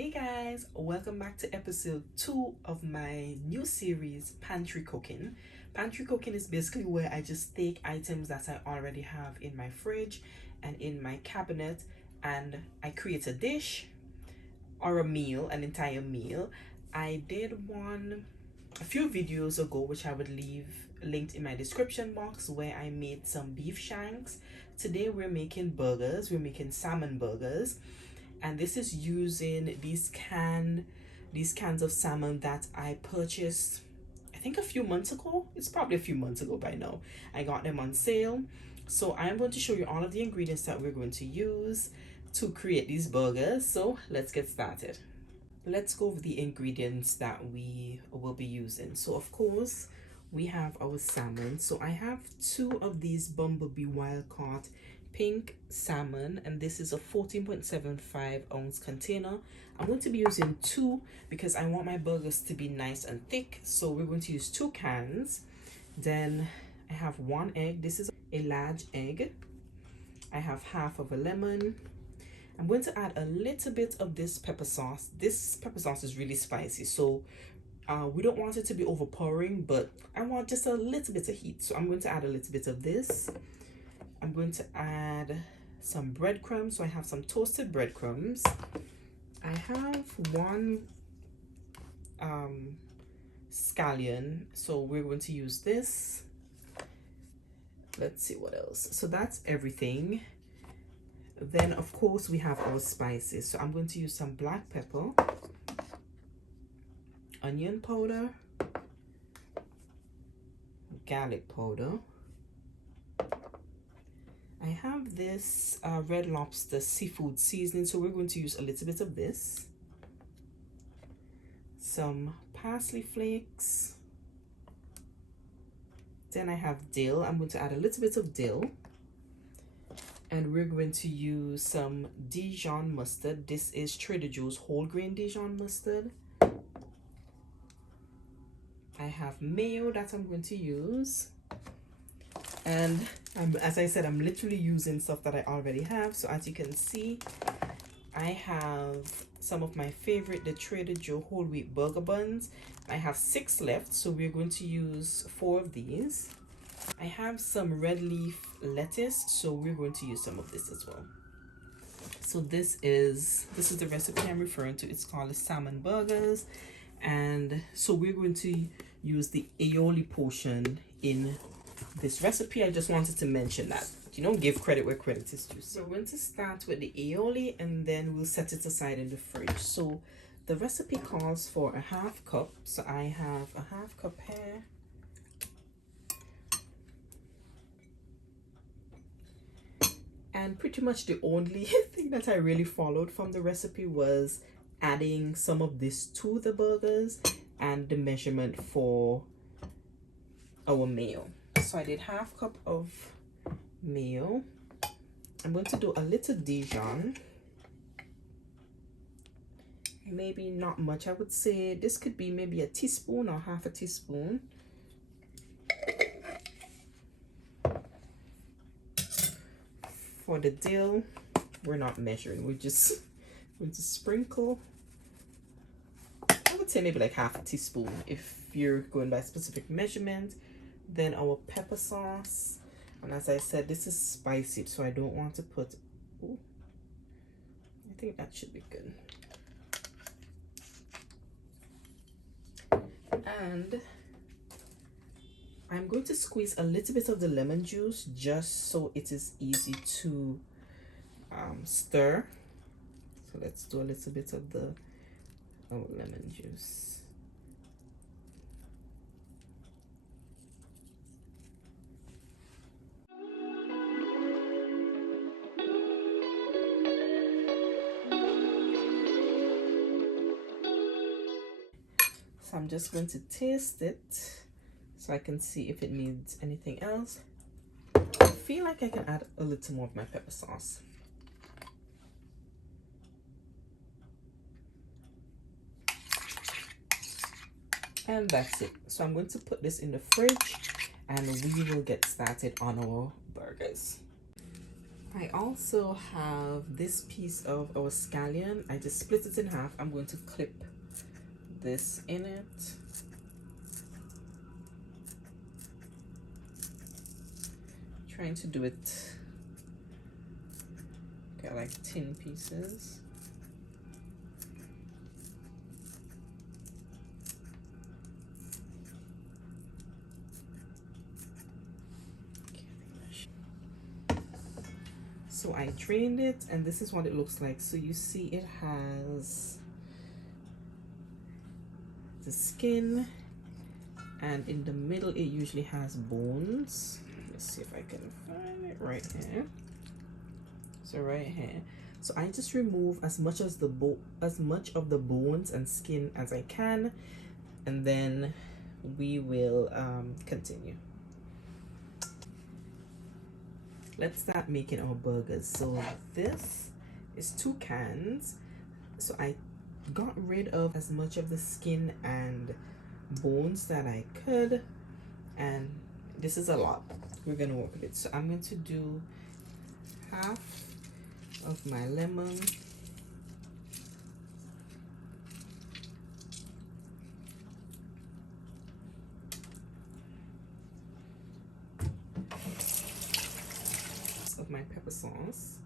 Hey guys, welcome back to episode 2 of my new series, Pantry Cooking. Pantry Cooking is basically where I just take items that I already have in my fridge and in my cabinet, and I create a dish or a meal, an entire meal. I did one a few videos ago, which I would leave linked in my description box, where I made some beef shanks. Today we're making burgers. We're making salmon burgers, and this is using these cans of salmon that I purchased, I think a few months ago. It's probably a few months ago by now. I got them on sale. So I'm going to show you all of the ingredients that we're going to use to create these burgers. So let's get started. Let's go over the ingredients that we will be using. So of course we have our salmon. So I have 2 of these Bumblebee wild caught pink salmon, and this is a 14.75 ounce container. I'm going to be using 2 because I want my burgers to be nice and thick. So we're going to use 2 cans. Then I have 1 egg. This is a large egg. I have half of a lemon. I'm going to add a little bit of this pepper sauce. This pepper sauce is really spicy, so we don't want it to be overpowering, but I want just a little bit of heat. So I'm going to add a little bit of this. I'm going to add some breadcrumbs. So I have some toasted breadcrumbs. I have 1 scallion, so we're going to use this. Let's see what else. So that's everything. Then of course we have our spices. So I'm going to use some black pepper, onion powder, garlic powder. I have this Red Lobster seafood seasoning, so we're going to use a little bit of this. Some parsley flakes. Then I have dill. I'm going to add a little bit of dill. And we're going to use some Dijon mustard. This is Trader Joe's whole grain Dijon mustard. I have mayo that I'm going to use. And as I said, I'm literally using stuff that I already have. So as you can see, I have some of my favorite, the Trader Joe whole wheat burger buns. I have 6 left, so we're going to use 4 of these. I have some red leaf lettuce, so we're going to use some of this as well. So this is the recipe I'm referring to. It's called the salmon burgers, and so we're going to use the aioli portion in this recipe. I just wanted to mention that, you know, give credit where credit is due. So we're going to start with the aioli, and then we'll set it aside in the fridge. So the recipe calls for a ½ cup, so I have a ½ cup here. And pretty much the only thing that I really followed from the recipe was adding some of this to the burgers and the measurement for our mayo. So I did ½ cup of mayo. I'm going to do a little Dijon. Maybe not much. I would say this could be maybe a teaspoon or ½ a teaspoon. For the dill, we're not measuring. We're just going to sprinkle. I would say maybe like ½ a teaspoon if you're going by specific measurement. Then our pepper sauce, and as I said, this is spicy, so I don't want to put, ooh, I think that should be good. And I'm going to squeeze a little bit of the lemon juice just so it is easy to stir. So let's do a little bit of our lemon juice. So I'm just going to taste it so I can see if it needs anything else. I feel like I can add a little more of my pepper sauce. And that's it. So I'm going to put this in the fridge, and we will get started on our burgers. I also have this piece of our scallion. I just split it in half. I'm going to clip this in it. Trying to do it, got like 10 pieces. So I drained it, and this is what it looks like. So you see it has the skin, and in the middle it usually has bones. Let's see if I can find it right here. So right here. So I just remove as much of the bones and skin as I can, and then we will continue. Let's start making our burgers. So this is 2 cans. So I got rid of as much of the skin and bones that I could, and this is a lot. We're gonna work with it. So I'm going to do half of my lemon, of my pepper sauce,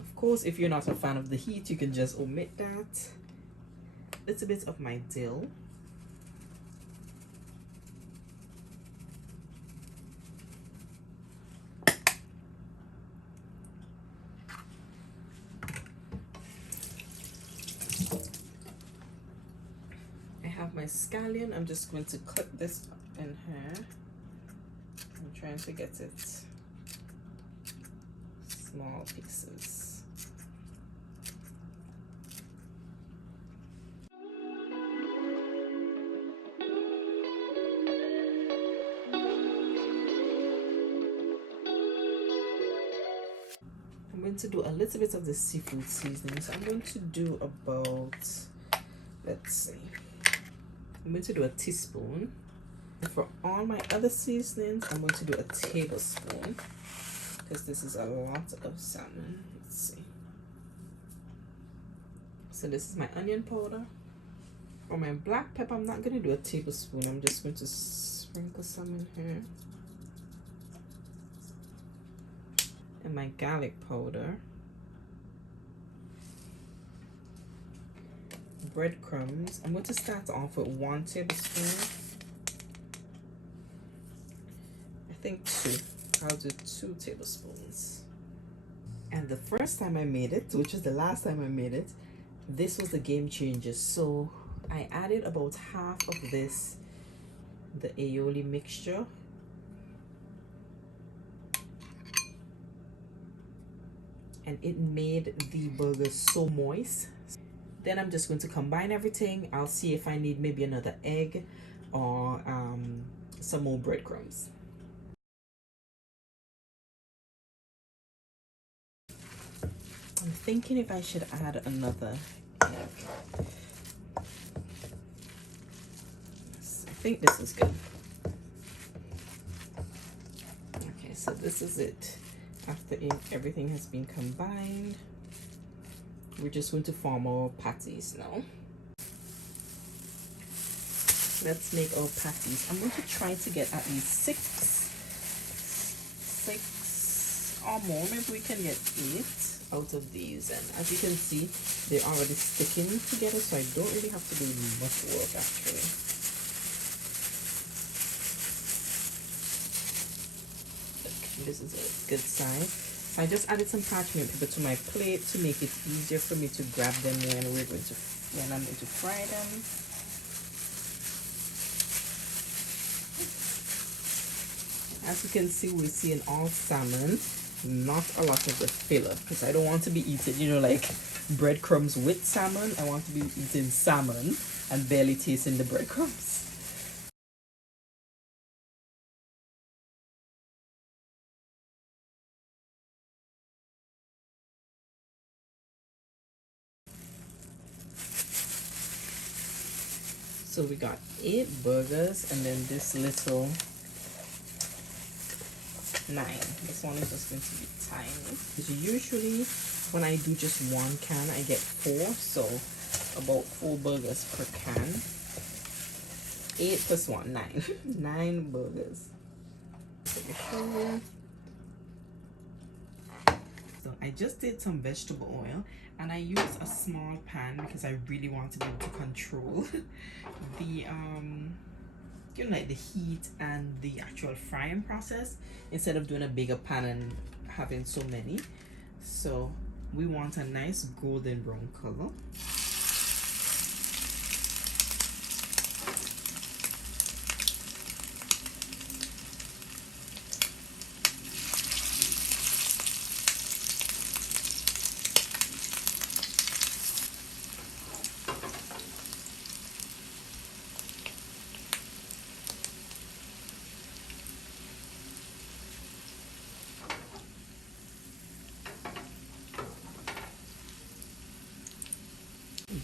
of course. If you're not a fan of the heat, you can just omit that. Little bit of my dill, I have my scallion. I'm just going to cut this in here. I'm trying to get it small pieces. I'm going to do a little bit of the seafood seasoning. So I'm going to do about, let's see, I'm going to do a teaspoon. And for all my other seasonings, I'm going to do a tablespoon, because this is a lot of salmon. Let's see. So this is my onion powder. For my black pepper, I'm not going to do a tablespoon. I'm just going to sprinkle some in here. And my garlic powder. Breadcrumbs. I'm going to start off with 1 tablespoon. I think 2. I'll do 2 tablespoons. And the first time I made it, which is the last time I made it, this was the game changer. So I added about half of this, the aioli mixture. And it made the burger so moist. Then I'm just going to combine everything. I'll see if I need maybe another egg or some more breadcrumbs. I'm thinking if I should add another egg. I think this is good. Okay, so this is it. After everything has been combined, we're just going to form our patties now. Let's make our patties. I'm going to try to get at least 6 or more. Maybe we can get 8 out of these. And as you can see, they're already sticking together, so I don't really have to do much work actually. This is a good size. I just added some parchment paper to my plate to make it easier for me to grab them when I'm going to fry them. As you can see, we're seeing all salmon, not a lot of the filler, because I don't want to be eating, you know, like breadcrumbs with salmon. I want to be eating salmon and barely tasting the breadcrumbs. So we got 8 burgers, and then this little 9. This one is just going to be tiny. Because usually when I do just 1 can, I get 4, so about 4 burgers per can. 8 plus 1, 9. 9 burgers. So I just did some vegetable oil, and I used a small pan because I really want to be able to control the you know, like the heat and the actual frying process instead of doing a bigger pan and having so many. So we want a nice golden brown color.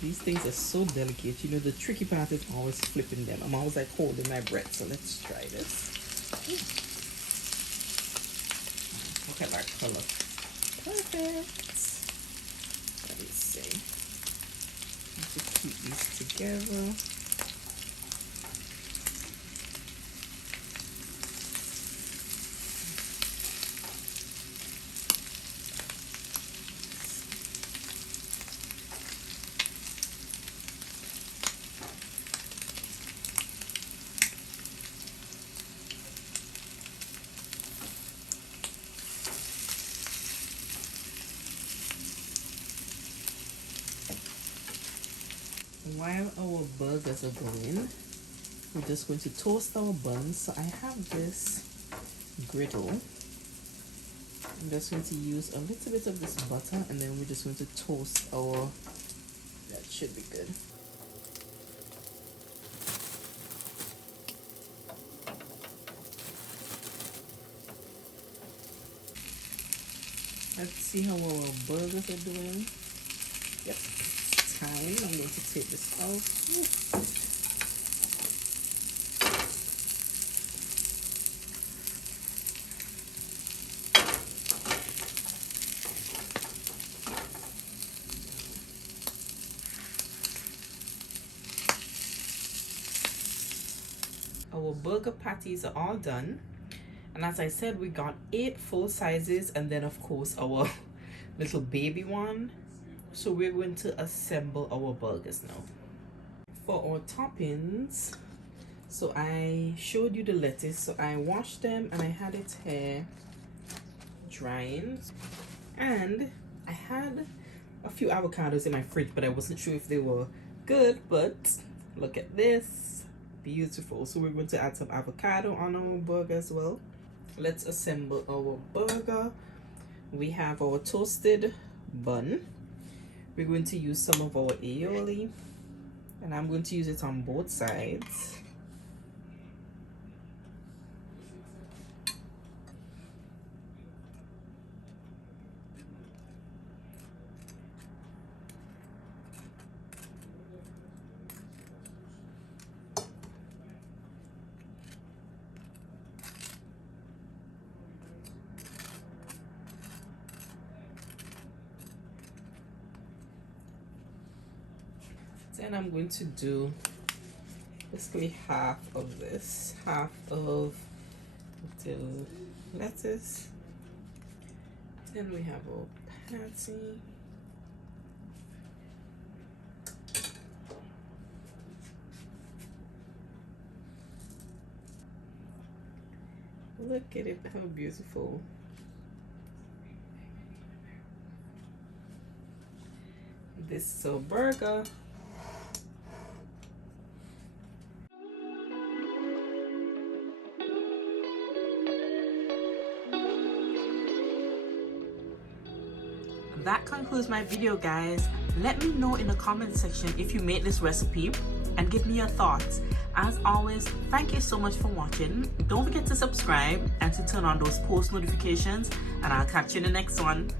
These things are so delicate. You know, the tricky part is always flipping them. I'm always like holding my breath. So let's try this. Look at that color. Perfect. Let me see. Need to keep these together. While our burgers are going, we're just going to toast our buns. So I have this griddle. I'm just going to use a little bit of this butter, and then we're just going to toast our, that should be good. Let's see how our burgers are doing. Yep. Time. I'm going to take this out. Our burger patties are all done, and as I said, we got 8 full sizes, and then of course our little baby one. So we're going to assemble our burgers now. For our toppings, so I showed you the lettuce. So I washed them and I had it here drying. And I had a few avocados in my fridge, but I wasn't sure if they were good. But look at this, beautiful. So we're going to add some avocado on our burger as well. Let's assemble our burger. We have our toasted bun. We're going to use some of our aioli, and I'm going to use it on both sides. Then I'm going to do basically half of this, half of the lettuce. Then we have our patty. Look at it, how beautiful. This is our burger. That concludes my video, guys. Let me know in the comment section if you made this recipe and give me your thoughts. As always, thank you so much for watching. Don't forget to subscribe and to turn on those post notifications, and I'll catch you in the next one.